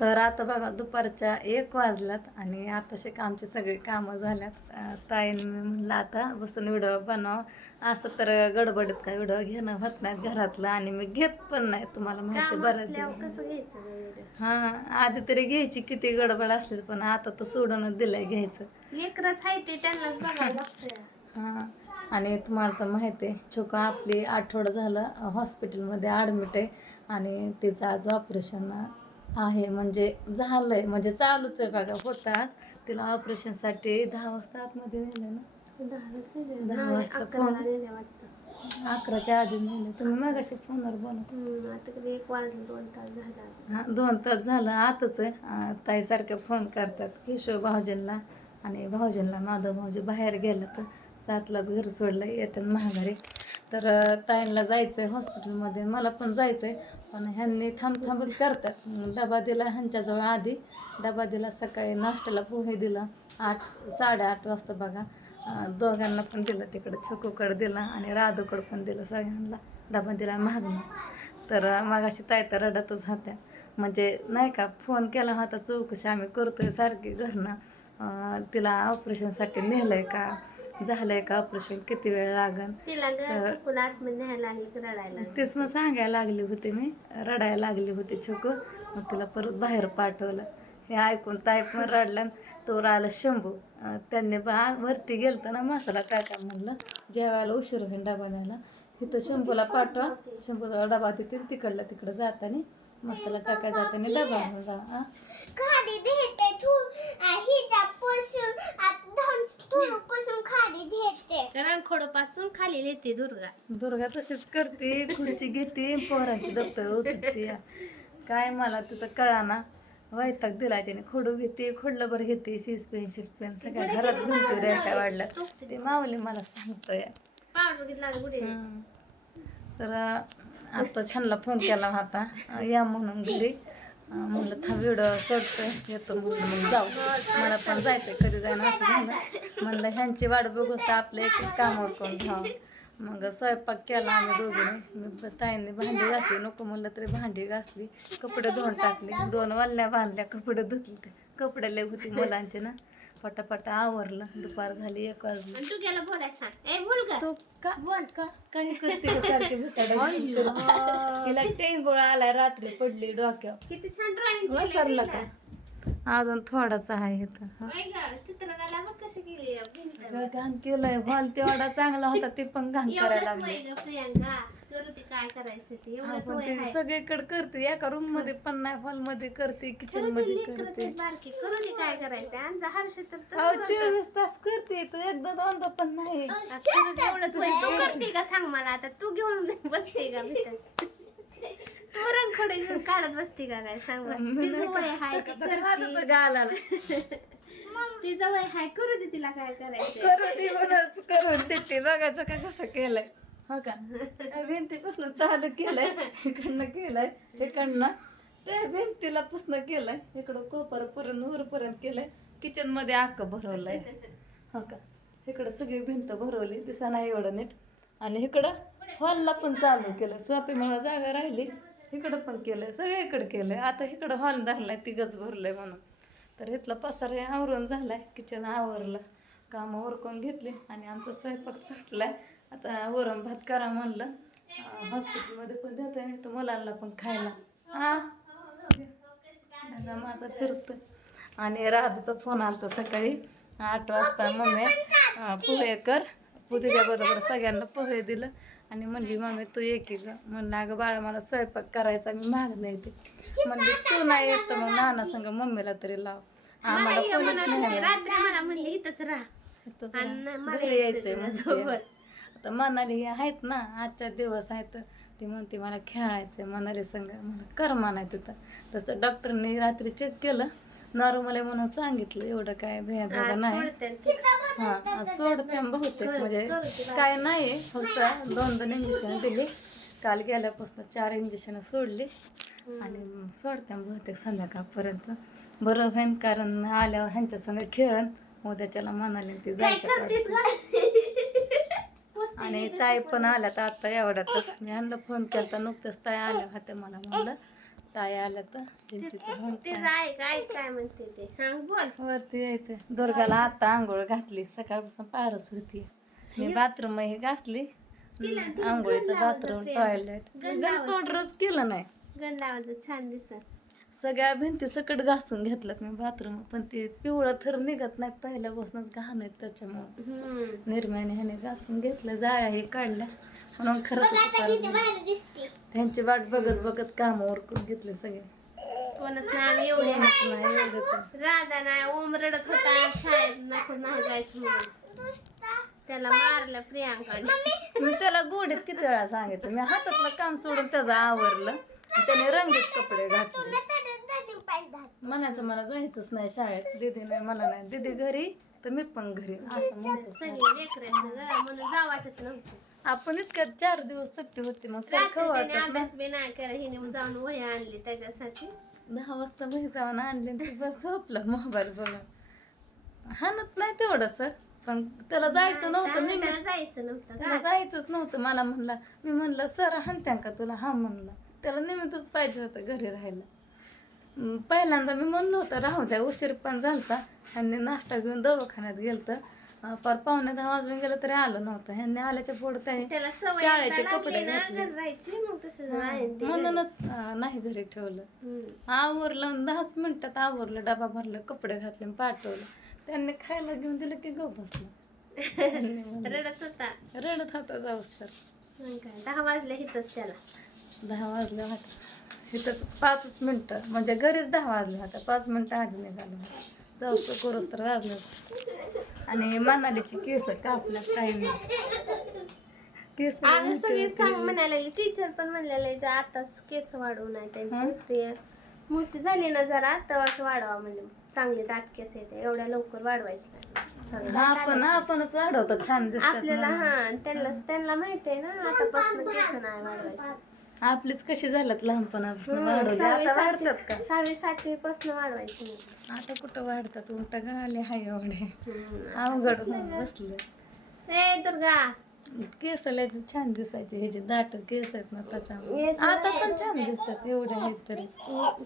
तर आता बघा दुपारच्या एक वाजल्यात आणि आताशे आमची सगळी कामं झाल्यात. ताईने मी म्हणलं आता बसून व्हिडिओ बनव. असं तर गडबडीत काय व्हिडिओ घेणं होत नाही घरातलं आणि मी घेत पण नाही. तुम्हाला माहिती बरं कसं घ्यायचं? हा आधी तरी घ्यायची किती गडबड असली पण आता तर सोडूनच दिलंय घ्यायचं. लेकरच आहे ते त्यांनाच लागतंय. हा आणि तुम्हाला तर माहिती आहे छोका आपली आठवडं झालं हॉस्पिटलमध्ये ॲडमिट आहे आणि तिचं आज ऑपरेशन आहे. म्हणजे झालंय. म्हणजे चालूच आहे बघा. होता तिला ऑपरेशनसाठी दहा वाजता आतमध्ये नेलं ना. दहा वाजता अकराच्या आधी नेलं तुम्ही मगाशी फोनवर बोला. आता एक वाजले दोन तास झाला. हा दोन तास झालं. आतच आहे. ताईसारखे फोन करतात. किशोर भाऊजींना आणि भाऊजींना माधव भाऊजी बाहेर गेलं तर सातलाच घर सोडलं. येतात महागारी. तर ताईंला ताईंना जायचं आहे हॉस्पिटलमध्ये मला पण जायचं आहे पण ह्यांनी थांब थांब करतात. डबा दिला ह्यांच्याजवळ आधी. डबा दिला सकाळी नाश्त्याला पोहे दिला. आठ साडेआठ वाजता बघा. दोघांना पण दिलं तिकडं. छोकूकडं दिलं आणि राधूकडं पण दिलं सगळ्यांना. डबा दिला मागणं तर मागाशी ताई तर रडतच होत्या. म्हणजे नाही का फोन केला होता चौकशी आम्ही करतोय सारखी घरनं. तिला ऑपरेशनसाठी नेलं आहे का? झालंय का ऑपरेशन? किती वेळ लागन? तिला तर- आतमध्ये न्यायला लागली की रडायला लागली. तेच मग सांगायला लागली होती मी. रडायला लागली होती छोकू मग तिला परत बाहेर पाठवलं. हे ऐकून ताई पण रडलं तोवर आलं शंभू. अं, त्यांनी बा वरती गेलतं ना मसाला टाका म्हणलं. जेवायला उशीर होईल डबा द्यायला. तिथं शंभूला पाठवा. शंभूचा डबा तिथे तिकडला तिकडं जाताना मसाला टाकाय जाताना डबा जा हा? तू हिच्या पासून थोडं पासून खाडी देते रानखोडपासून खाली येते दुर्गा. दुर्गा तशीच करते खुर्ची घेते पोरांची दप्तर उचलते. काय मला तिथं कळाना. वैताग दिलाय त्याने. खोडू घेते खोडलंभर घेते शीस पेन शीस पेन सगळ्या घरात घुमते रेषा वाढल्या ते माऊली मला सांगतोय. तर आता छानला फोन केला होता. या म्हणून घरी. म्हणलं था व्हिडिओ सोडतोय येतो मग जाऊ. मला पण जायचं कधी जाणं असं झालं म्हणलं ह्यांची वाट बघू तर आपलं एक कामावर करून घ्यावं मग स्वयंपाक केला आम्ही दोघीने मी ब- ताईंनी भांडी घासली नको म्हणलं तरी भांडी घासली. कपडे धुवून टाकले. दोन वाल्ल्या बांधल्या कपडे धुतले. कपडे लय होती मुलांचे ना. पटापटा आवरलं. दुपार झाली एक वाजली. तू गेला बोलाय सांग. ए बोल ग. तू का बोल. का काही करते का सारखी करते? तिला टेंगुळ आलाय रात्री पडली डोक्यावर. किती छान ड्रॉइंग विसरलं का? अजून थोडासा आहे इथं. चित्रकला बघ कशी केली घाण केलंय. हॉल तेवढा चांगला होता ते पण घाण करायला लागले. प्रियांका. करू ते काय करायचं ते? एवढंच आपण वय ते आहे. सगळीकडे करते एका रूममध्ये पण नाही हॉलमध्ये करते किचन करू मध्ये करते ते बारकी करू दे काय करायचं आमचा हर्ष तर तसं अहो, करतो. चोवीस तास करते तू एकदा दोनदा पण नाही. आ, करू दे एवढंच वय तू करते का सांग मला आता? तू घेऊन बसते का भितर तू रंगखडे घेऊन काढत बसते का काय? सांग मला. तिचं वय हाय ती तर माझं तर करते. गाल आलं तिचं वय हाय करू दे तिला काय करायचं करू दे म्हणूनच करून देते. बघायचं का कसं केलंय. हो का? भिंतीपासून चालू केलंय इकडनं केलंय इकडनं. ते भिंतीला पुसणं केलंय इकडं कोपरपर्यंत वरपर्यंत केलंय. किचनमध्ये आक्क भरवलंय. हो का? इकडं सगळी भिंत भरवली दिसा नाही एवढं नीट. आणि इकडं हॉलला पण चालू केलं सोपी मला जागा राहिली. इकडं पण केलंय सगळीकडे केलंय. आता इकडं हॉल धरलाय तिघच भरलंय म्हणून. तर इथलं पसार आवरून झालाय किचन आवरलं. कामं ओरकून घेतली आणि आमचा स्वयंपाक सुटलाय आता वरण भात करा म्हणलं. हॉस्पिटलमध्ये पण आणि तर मुलांना पण खायला. हा? माझा फिरतोय. आणि राधूचा फोन आलता सकाळी. आठ वाजता मम्मी पोहे कर. पुतीच्या बरोबर सगळ्यांना पोहे दिलं. आणि म्हणली मम्मी तू ये की ग म्हणलं अगं बाळा मला स्वयंपाक करायचा मी महाग नाही ते. म्हणली तू नाही येत मग नाना संग मम्मीला तरी लाव. आम्हाला कोणीच नाही म्हणली. इथंच राहा. घरी यायचंय. म्हणते. आता मनाली हे आहेत ना आजच्या दिवस आहेत. ती म्हणते मला खेळायचंय मनाली संग. मला कर म्हणाय तिथं तसं डॉक्टरने रात्री चेक केलं. नॉर्मल आहे म्हणून सांगितलं एवढं काय भया जागा आज नाही. हा सोडते बहुतेक म्हणजे. काय नाही फक्त दोन दोन इंजेक्शन दिली. काल गेल्यापासून चार इंजेक्शन सोडली. आणि सोडते बहुतेक संध्याकाळपर्यंत. बरं होईन कारण आल्यावर ह्यांच्या संग खेळण उद्याच्याला म्हणाले ती काय आणि ताई पण आल्या तर आता एवढ्यातच. मी ह्यांना फोन केला नुकत्याच ताई आल्या होत्या मला म्हणलं. ताई आल्या तर जिंतीचं जाय काय काय म्हणते ते? हा बोल. वरती यायचं दुर्गाला आता आंघोळ घातली. सकाळपासून पारस होती. मी बाथरूम हे घासली. तिला- हम्म, तिला आंघोळीचं गंध बाथरूम. टॉयलेट गंध गन लावायचं. पावडरच केलं नाही. गंध लावायचं छान दिसत सगळ्या भिंती सकट घासून घेतल्यात मी बाथरूम पण ते पिवळं थर निघत नाहीत पहिल्यापासूनच घाण आहेत त्याच्यामुळे. निर्म्याने ह्याने घासून घेतलं जाळ्या हे काढल्या. म्हणून खरंच त्यांची वाट बघत बघत काम उरकून घेतले सगळे. कोणच नाही एवढे. राधा नाही ओम रडत होता शाळेत नको नाही जायचं म्हणून त्याला मारलं प्रियांकाने. मी त्याला गोडीत किती वेळा सांगितलं मी हातातलं काम सोडून त्याचं आवरलं त्याने रंगीत कपडे घातले. म्हणायचं मला जायचंच नाही शाळेत. दीदी नाही मला नाही. दीदी घरी तर मी पण घरी. असं म्हणतो सगळी लेकरं म्हणून जा वाटत नव्हतं. आपण इतक्या चार दिवस सुट्टी होती मग रात्री सारखं त्याने वाटत अभ्यास बी नाही केला हिने जाऊन वही आणली त्याच्यासाठी. दहा वाजता बही जाऊन आणले आणि ते बस झोपलं मोबाईल बघून. हाणत नाही तेवढं सर पण त्याला जायचं नव्हतं त्याला निमित्त जायचं नव्हतं त्याला का जायचंच नव्हतं मला म्हणला मी म्हणलं सर हाणत्या का तुला? हा म्हणलं. त्याला निमित्तच पाहिजे होतं घरी राहायला. पहिल्यांदा मी म्हणलं होतं राहू द्या उशीर पण झालता. ह्यांनी नाश्ता घेऊन दवाखान्यात गेलतं. अं, पार पावणे दहा वाजून गेलं तरी आलं नव्हतं. ह्यांनी आल्याच्या पुढं त्याने त्याला सवय शाळेचे कपडे लागली ना घातले. मग तसं ते. म्हणूनच अं, नाही घरी ठेवलं. हम्म. आवरलं आणि दहाच मिनिटात आवरलं डबा भरलं कपडे घातले आणि पाठवलं. त्यांनी खायला घेऊन दिलं की गप बसलं. रडत होता. रडत होता जाऊ तर. मग काय दहा वाजल्या हिथच त्याला. दहा वाजले होते इथं पाचच मिनिटं म्हणजे घरीच दहा वाजले होते पाच मिनिटं आधी निघालो जाऊ तर करूच तर वाजलंच. आणि मनालीची केस कापल्या काही केस अगं सगळे सांग म्हणायला लागले. टीचर पण म्हणलेले आताच केस वाढवू नाही त्यांची ते मोठी झाली ना जरा तेव्हाच वाढवा म्हणजे चांगले दाट केस येते एवढ्या लवकर वाढवायचे नाही. चांगले. हा पण आपणच वाढवतो छान आपल्याला. हा त्यांना त्यांना माहिती आहे ना आतापासून केस नाही वाढवायचे. आपलीच कशी झाल्यात लहानपणापासून वाढवली? सहावी आता वाढतात का? सातवी- सहावी सातवी पासून वाढवायची. आता कुठं वाढतात? उलटा गळाले हाय एवढे. अवघड होऊन बसले. ए दुर्गा केस लय छान दिसायचे ह्याचे दाट केस आहेत ना त्याच्यामुळे आता पण छान दिसतात एवढे आहेत तरी.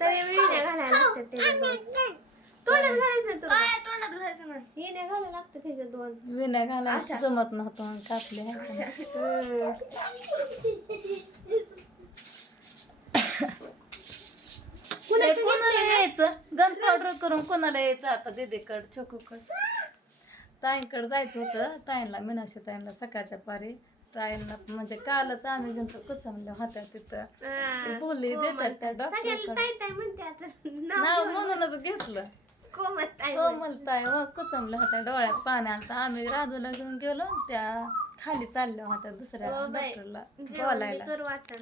तरी विण्या घालायला लागतात तोंडात घालायचं तुला? हिने घालायला लागतं त्याच्या दोन. विण्या घालायला जमत नव्हतं कापले आहेत. हम्म. ते कोणाला यायचं? गन पावडर करून कोणाला यायचं? आता दीदीकड छोकूकड. ताईंकडे जायचं होतं. ताईंला मीनाक्षी ताईंला सकाळच्या पारी. ताईंना म्हणजे कालच आम्ही गेलो कुचमल्या होत्या तिथं. हा. बोलले देतात त्या डॉक्टर नाव म्हणूनच घेतलं. कोमल ताई हो हो कुचमल्या होत्या डोळ्यात पाणी. आलं आम्ही राजूला घेऊन गेलो त्या खाली चालल्या होत्या दुसऱ्या हो बाई. डॉक्टरला बोलायला.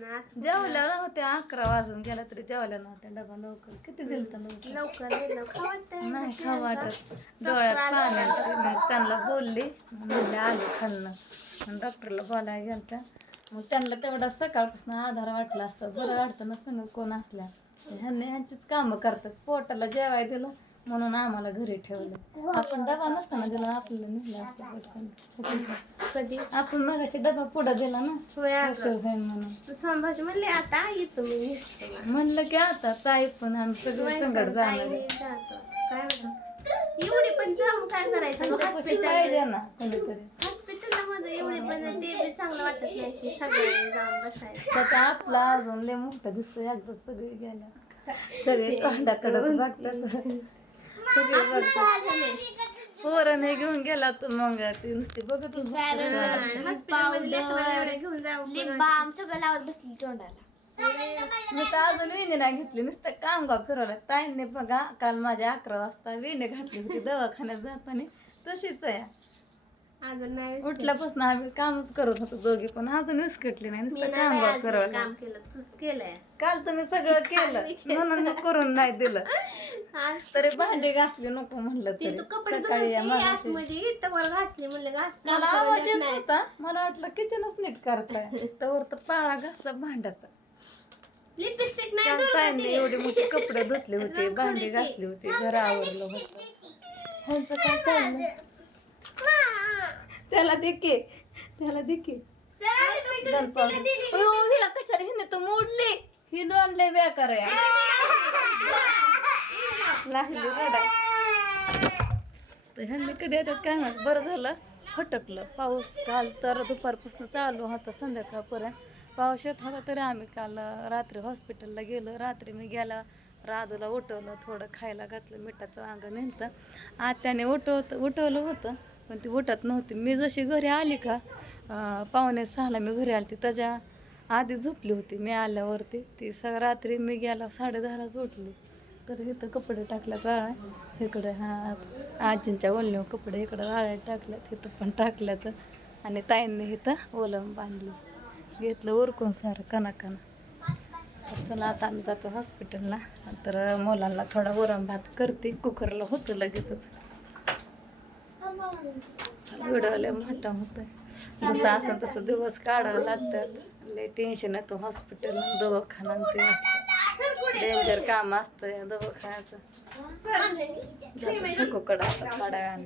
ना आज. जेवल्या होत्या अकरा वाजून गेला तरी जेवल्या नव्हत्या. डबा लवकर. किती दिलं तर लवकर लवकर दिलं नाही खा वाटत. डोळ्यात पाण्यात मग त्यांना बोलली म्हणले आले खाल्लं मग डॉक्टरला बोलायला गेलत्या. मग त्यांना तेवढा सकाळपासून आधार वाटला असता. बरं वाटतं ना संग कोण असल्या. ह्यांनी ह्यांचीच कामं करतात. पोटाला जेवाय दिलं. म्हणून आम्हाला घरी ठेवलं. आपण डबा नसताना दिला आपल्याला नेलं. कधी? आपण मगाशी डबा पुढं दिला ना म्हणून. सोमवारची म्हणले आता येतो मी म्हणलं की आता ताई पण आम्ही सगळे संकट जाणार एवढी पण जाऊन काय करायचं? हॉस्पिटल ना कोणीतरी. एवढे पण ते चांगलं वाटत नाही की सगळे जाऊन बसायचं. आपला अजून लय मोठा दिसतोय एकदा सगळे गेल्या सगळे तोंडाकडे बघतात. सगळे बघतात पोराने घेऊन गेला तर मग ती नुसती बघत घेऊन जाऊ बाम सगळं लावत बसली तोंडाला. मी तर अजून विणी नाही घेतली. नुसतं काम गाव फिरवलं. ताईंनी बघा काल माझ्या अकरा वाजता विणी घातली होती. दवाखान्यात जाताना. तशीच आहे. अजून नाही उठल्यापासून आम्ही कामच करत होतो दोघे पण. अजून विस्कटली नाही मी नुसतं नाही काम बाई अजून काम केलं तूच केलंय. काल तुम्ही सगळं केलं म्हणून करून नाही दिलं. आज तरी भांडी घासली नको म्हणलं ती तरी. तू कपडे सकाळी या धुवून मागाशी. आतमध्ये तवर घासली म्हणलं घास काम मला करू आवाज देत येत नाही. होता. मला वाटलं किचनच नीट करताय. तर तर पाळा घासला भांड्याचा. लिपस्टिक नाही ताईंनी. एवढे मोठे कपडे धुतले होते भांडी. घासली होती घर आवरलं होतं ह्यांचं काय त्याला देखील त्याला तिला दिली. हिला कशाला हिने तर मोडली? ही दोन लय बेकार आहे लागली रडाय तर ह्यांनी कधी येतात काय माहीत? बरं झालं फटकलं. पाऊस काल तर दुपारपासून चालू होता संध्याकाळपर्यंत. पाऊस येत होता तरी आम्ही काल रात्री हॉस्पिटलला गेलो. रात्री मी गेला राधूला उठवलं थोडं खायला घातलं मिठाचं वांग नेलतं. आत्याने उठवत उठवलं होतं. पण ती उठत नव्हती. मी जशी घरी आली का पाहुणे सहाला मी घरी आली त्याच्या आधी झोपली होती. मी आल्यावरती ती सग रात्री मी गेला साडे दहालाच उठली. तर इथं कपडे टाकल्यात वाळा इकडे हा आजींच्या ओलने कपडे इकडं वाळ्या टाकल्यात इथं पण टाकल्यात. आणि ताईंनी इथं ओलम बांधली. घेतलं उरकून सारं कना कना तर चला आता आम्ही जातो हॉस्पिटलला तर मुलांना थोडा वरण भात करते. कुकरला होतं लगेचच. व्हिडिओला मोठा होतोय. जसं असं तसं दिवस काढावं लागतात. लय टेन्शन येतो हॉस्पिटल दवाखाना ते असतं. डेंजर काम असतं या दवाखान्याचं. जातो छकोकडं आता